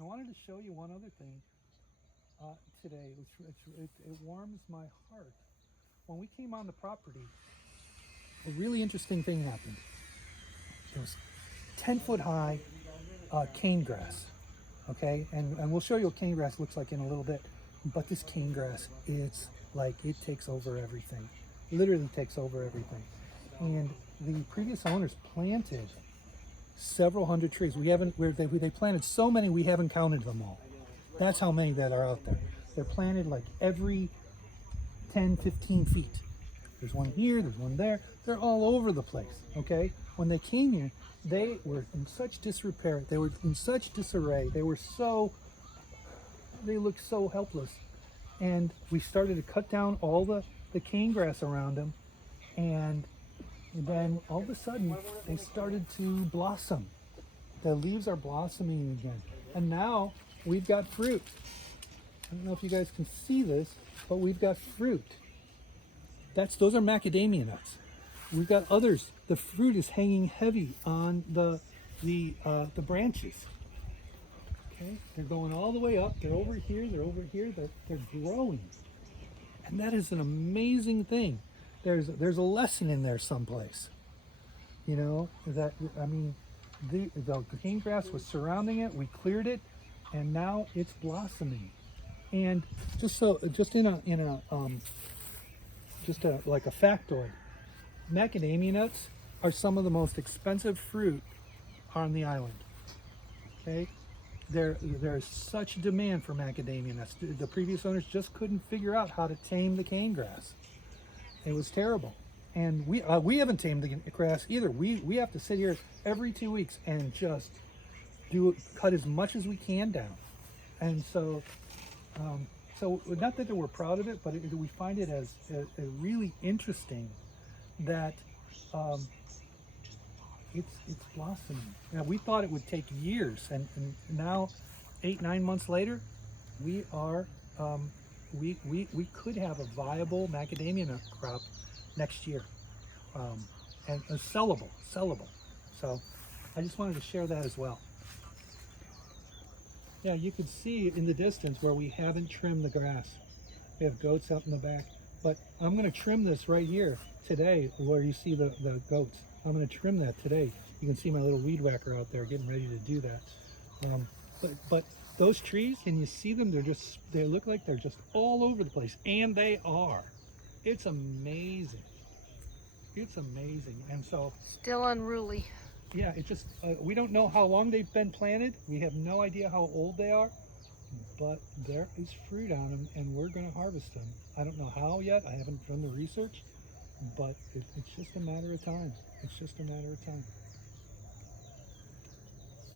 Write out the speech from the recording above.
I wanted to show you one other thing today. It warms my heart. When we came on the property, a really interesting thing happened. It was 10-foot high cane grass. Okay, and we'll show you what cane grass looks like in a little bit. But this cane grass, it's like it takes over everything. Literally takes over everything. And the previous owners planted several hundred trees. They planted so many we haven't counted them all. That's how many that are out there. They're planted like every 10, 15 feet. There's one here, there's one there. They're all over the place, okay? When they came here, they were in such disrepair. They were in such disarray. They looked so helpless. And we started to cut down all the cane grass around them. And then all of a sudden, they started to blossom. The leaves are blossoming again. And now we've got fruit. I don't know if you guys can see this, but we've got fruit. Those are macadamia nuts. We've got others. The fruit is hanging heavy on the branches. Okay, they're going all the way up. They're over here. They're over here. They're growing, and that is an amazing thing. There's a lesson in there someplace. You know that I mean, the cane grass was surrounding it. We cleared it, and now it's blossoming. And just like a factoid, macadamia nuts are some of the most expensive fruit on the island. Okay, there's such demand for macadamia nuts. The previous owners just couldn't figure out how to tame the cane grass. It was terrible, and we haven't tamed the grass either. We have to sit here every 2 weeks and just cut as much as we can down, and so not that we're proud of it, but we find it as a really interesting that it's blossoming. Now we thought it would take years, and now 8-9 months later, we are we could have a viable macadamia nut crop next year, and sellable. So I just wanted to share that as well. Yeah, you can see in the distance where we haven't trimmed the grass. We have goats out in the back, but I'm going to trim this right here today where you see the goats. I'm going to trim that today. You can see my little weed whacker out there getting ready to do that. But those trees, can you see them? They look like they're just all over the place, and they are. It's amazing. It's amazing. And so Still unruly. yeah, it just we don't know how long they've been planted. We have no idea how old they are, but there is fruit on them, and we're going to harvest them. I don't know how yet. I haven't done the research, but it's just a matter of time. It's just a matter of time.